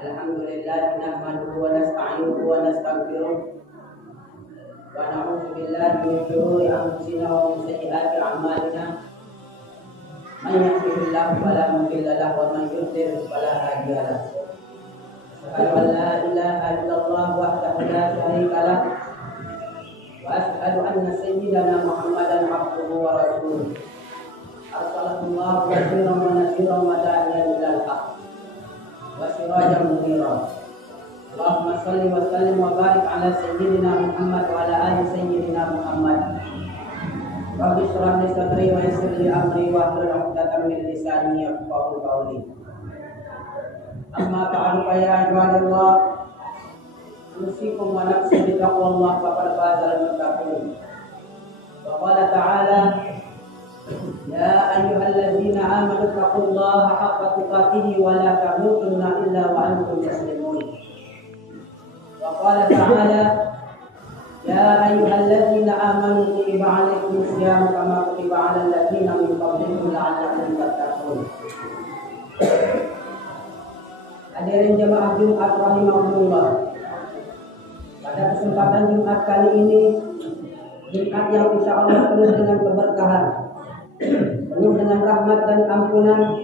Alhamdulillah nahmaduhu wa nasta'inuhu wa nastaghfiruh wa na'udzu billahi min shururi anfusina wa min sayyiati a'malina. Man yahdihillahu fala mudilla lahu wa man yudlil fala hadiya lahu. Asyhadu an la ilaha illallah wahdahu la syarika lahu wa asyhadu anna sayyidana Muhammadan abduhu wa rasuluh. Arsalallahu bashiran wa nadhiran wa da'iyan ilal haqq wa sirajan munira. Allahumma shalli wa sallim wa barik ala sayyidina Muhammad wa ala ali sayyidina Muhammad. Rabbi shrah li sadri wa yassir li amri wa hlul 'uqdatam min lisani yafqahu qawli. Amma ba'du fa ya ibadallah, usikum wa nafsi bi taqwallah faqad fazal muttaqin. Wa qala ta'ala ya ayyuhalladzina amanu taqullaha haqqa tuqatih wa la tamutunna illa wa antum muslimun. Wa qala ta'ala ya ayyuhalladzina amanu kutiba 'alaikumus shiyam kama kutiba 'alal ladzina min qablikum la'allakum tattaqun. Hadirin jemaah Jumat rahimakumullah. Pada kesempatan Jumat kali ini, Jumat yang insya Allah penuh dengan keberkahan, penuh dengan rahmat dan ampunan,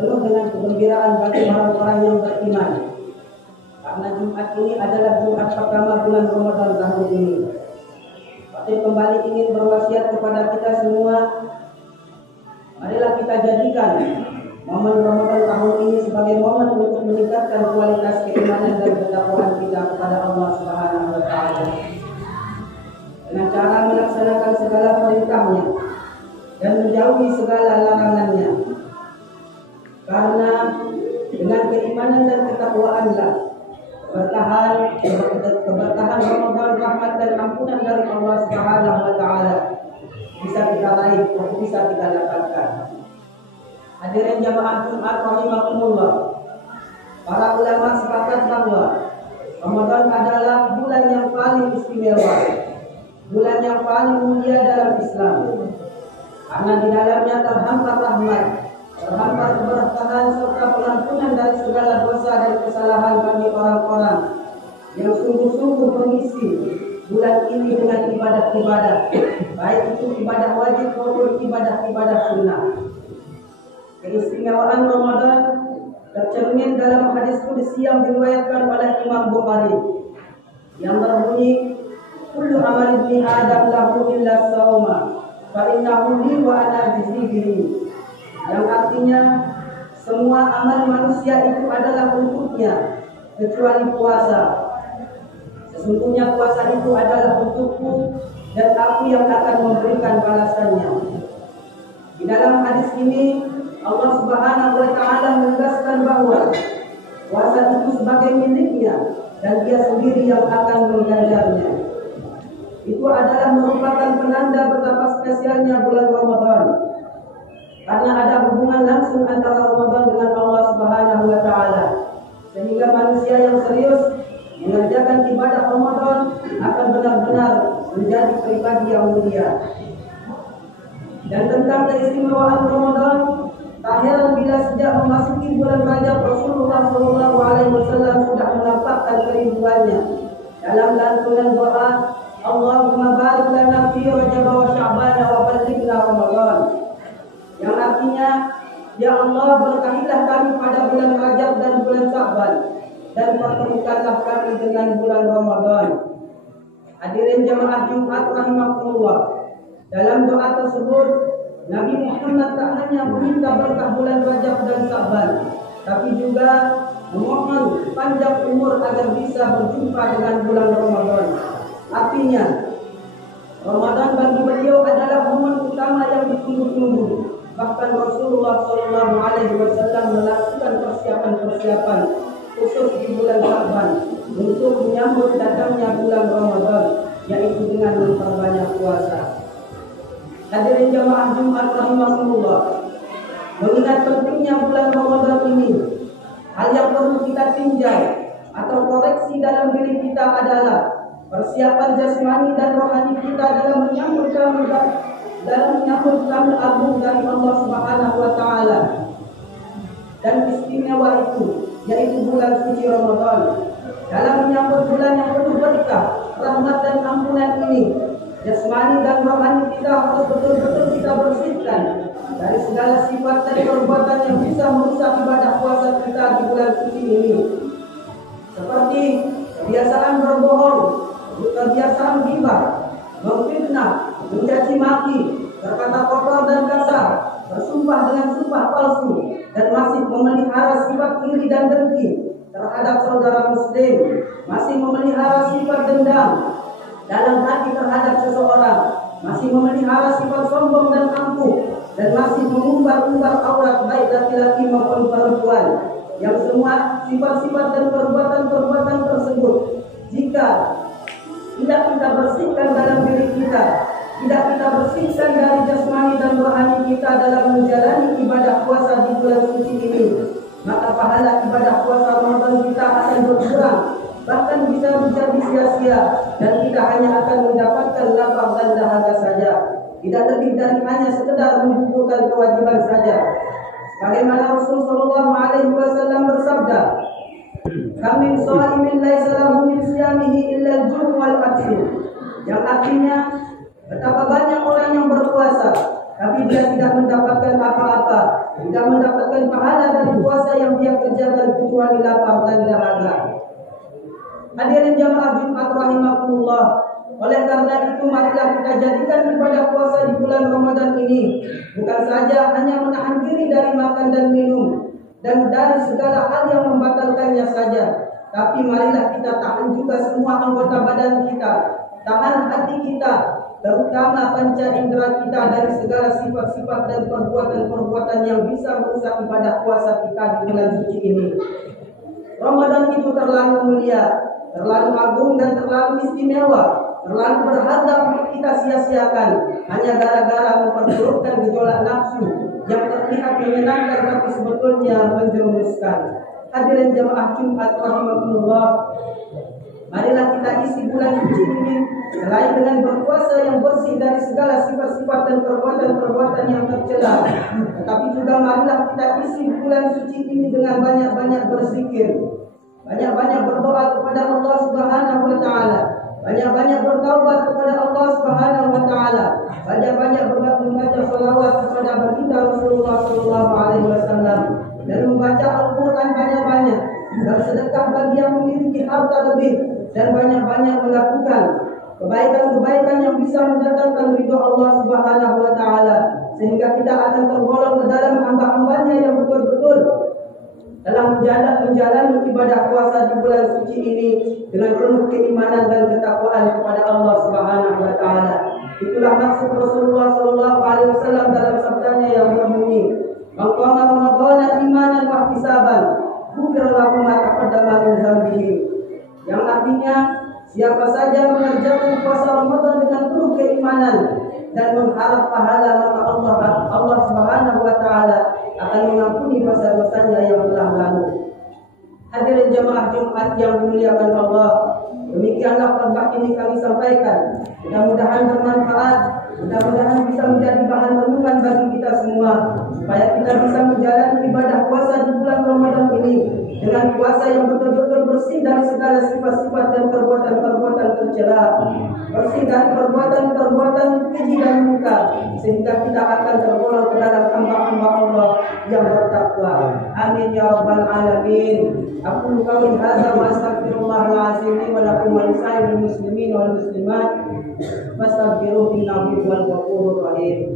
penuh dengan kegembiraan bagi orang-orang yang beriman. Karena Jumat ini adalah Jumat pertama bulan Ramadan tahun ini. Saya kembali ingin berwasiat kepada kita semua, marilah kita jadikan momen Ramadan tahun ini sebagai momen untuk meningkatkan kualitas keimanan dan ketakwaan kita kepada Allah Subhanahu wa taala. Dengan cara melaksanakan segala perintahnya dan menjauhi segala larangannya. Karena dengan keimanan dan ketakwaanlah keberkahan Ramadan, rahmat dan ampunan dari Allah Subhanahu wa taala bisa kita raih atau bisa kita dapatkan. Hadirin jamaah Jumat rahimakumullah. Para ulama sepakat bahwa Ramadan adalah bulan yang paling istimewa, bulan yang paling mulia dalam Islam. Karena di dalamnya terhampar rahmat, terhampar keberkahan serta pengampunan dari segala dosa dan kesalahan bagi orang-orang yang sungguh-sungguh mengisi bulan ini dengan ibadah-ibadah, baik itu ibadah wajib maupun ibadah-ibadah sunnah. Keistimewaan Ramadan tercermin dalam hadis qudsi yang diriwayatkan oleh Imam Bukhari yang berbunyi, kullu amal ibni Adam lahu illa shauma fa innahu li wa ana ajzihi. Yang artinya semua amal manusia itu adalah untuknya kecuali puasa. Sesungguhnya puasa itu adalah untukku dan aku yang akan memberikan balasannya. Di dalam hadis ini Allah Subhanahu wa taala menegaskan bahwa puasa itu sebagai miliknya dan dia sendiri yang akan mengganjarnya. Itu adalah merupakan penanda betapa spesialnya bulan Ramadan. Karena ada hubungan langsung antara Ramadan dengan Allah Subhanahu wa taala. Sehingga manusia yang serius mengerjakan ibadah Ramadan akan benar-benar menjadi pribadi yang mulia. Dan tentang keistimewaan Ramadan, tak heran bila sejak memasuki bulan Rajab Rasulullah SAW sudah menampakkan kerinduannya dalam lantunan doa, Allahumma barik lana fi Rajab wa Sya'ban wa ballighna Ramadan. Yang artinya, ya Allah, berkahilah kami pada bulan Rajab dan bulan Sya'ban dan pertemukanlah kami dengan bulan Ramadan. Hadirin jamaah Jumat rahimakumullah. Dalam doa tersebut Nabi Muhammad tak hanya meminta berkah bulan Rajab dan Sya'ban, tapi juga memohon panjang umur agar bisa berjumpa dengan bulan Ramadan. Artinya, Ramadan bagi beliau adalah momen utama yang ditunggu-tunggu. Bahkan Rasulullah SAW melakukan persiapan-persiapan khusus di bulan Sya'ban untuk menyambut datangnya bulan Ramadan, yaitu dengan memperbanyak puasa. Hadirin jamaah Jumat rahimakumullah. Mengingat pentingnya bulan Ramadan ini, hal yang perlu kita tinjau atau koreksi dalam diri kita adalah persiapan jasmani dan rohani kita dalam menyambut tamu agung dari Allah Subhanahu wa taala. dan istimewa itu, yaitu bulan suci Ramadan. Dalam menyambut bulan yang penuh berkah, rahmat dan ampunan ini, jasmani dan rohani kita harus betul-betul kita bersihkan dari segala sifat dan perbuatan yang bisa merusak ibadah puasa kita di bulan suci ini, seperti kebiasaan berbohong, kebiasaan ghibah, memfitnah, mencaci maki, berkata kotor dan kasar, bersumpah dengan sumpah palsu, dan masih memelihara sifat iri dan dengki terhadap saudara muslim, masih memelihara sifat dendam dalam hati terhadap seseorang, masih memelihara sifat sombong dan angkuh, dan masih mengumbar-umbar aurat baik laki-laki maupun perempuan, yang semua sifat-sifat dan perbuatan-perbuatan tersebut jika tidak kita bersihkan dalam diri kita, tidak kita bersihkan dari jasmani dan rohani kita dalam menjalani ibadah puasa di bulan suci ini, maka pahala ibadah puasa Ramadan kita akan berkurang, bahkan bisa menjadi sia-sia, dan kita hanya akan mendapatkan lapang dan dahaga saja, tidak lebih dari hanya sekedar menggugurkan kewajiban saja. Bagaimana Rasul sallallahu alaihi wasallam bersabda, "Kamin shaimin laisa lahu min siyamihi illa al-ju' wal 'atsy." Yang artinya betapa banyak orang yang berpuasa tapi dia tidak mendapatkan apa-apa, tidak mendapatkan pahala dari puasa yang dia kerjakan kecuali lapar dan dahaga. Hadirin jamaah Jumat rahimakumullah, oleh karena itu marilah kita jadikan ibadah puasa di bulan Ramadan ini bukan saja hanya menahan diri dari makan dan minum dan dari segala hal yang membatalkannya saja, tapi marilah kita tahan juga semua anggota badan kita, tahan hati kita, terutama panca indera kita dari segala sifat-sifat dan perbuatan-perbuatan yang bisa merusak ibadah puasa kita di bulan suci ini. Ramadan itu terlalu mulia, terlalu agung dan terlalu istimewa, terlalu berharga untuk kita sia-siakan hanya gara-gara memperburukkan gejolak nafsu yang terlihat menyenangkan tapi sebetulnya menjerumuskan. Hadirin jamaah Jumat rahimakumullah, marilah kita isi bulan suci ini selain dengan berpuasa yang bersih dari segala sifat-sifat dan perbuatan-perbuatan yang tercela, tetapi juga marilah kita isi bulan suci ini dengan banyak-banyak berzikir, banyak-banyak berdoa kepada Allah Subhanahu wa taala, banyak-banyak bertaubat kepada Allah Subhanahu wa taala, banyak-banyak membaca selawat kepada baginda Rasulullah sallallahu alaihi wasallam, dan membaca Al-Qur'an banyak-banyak, bersedekah bagi yang memiliki harta lebih, dan banyak-banyak melakukan kebaikan-kebaikan yang bisa mendatangkan ridho Allah Subhanahu wa taala, sehingga kita akan tergolong ke dalam hamba-hambanya yang betul-betul dalam menjalani ibadah puasa di bulan suci ini dengan penuh keimanan dan ketakwaan kepada Allah Subhanahu wa taala. Itulah maksud Rasulullah sallallahu alaihi wasallam dalam sabdanya yang berbunyi, "Man qama Ramadhana imanan wa ihtisaban, ghufira lahu ma taqaddama min dhanbihi." Yang artinya, siapa saja mengerjakan puasa Ramadan dengan penuh keimanan dan mengharap pahala, maka Allah Subhanahu wa taala akan mengampuni dosa-dosanya yang telah lalu. Hadirin jamaah Jumat yang dimuliakan Allah, demikianlah khotbah ini kami sampaikan. Mudah-mudahan bermanfaat, mudah-mudahan bisa menjadi bahan renungan bagi kita semua, supaya kita bisa menjalani ibadah puasa di bulan Ramadan ini dengan puasa yang betul-betul bersih dari segala sifat-sifat dan perbuatan-perbuatan tercela, bersih dari perbuatan-perbuatan keji dan muka, sehingga kita akan tergolong ke dalam hamba-hamba Allah yang bertakwa. Amin ya rabbal alamin. Aku qauli hadza wa astaghfirullahal azim wa lakum wa lisa'iril muslimin wal muslimat fastaghfiruhu innahu huwal ghafurur rahim.